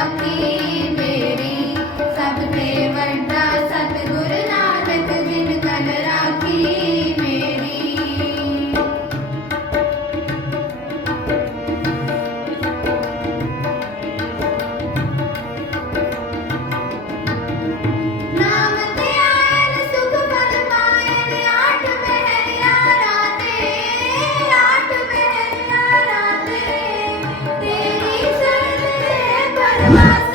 Happy. Yes.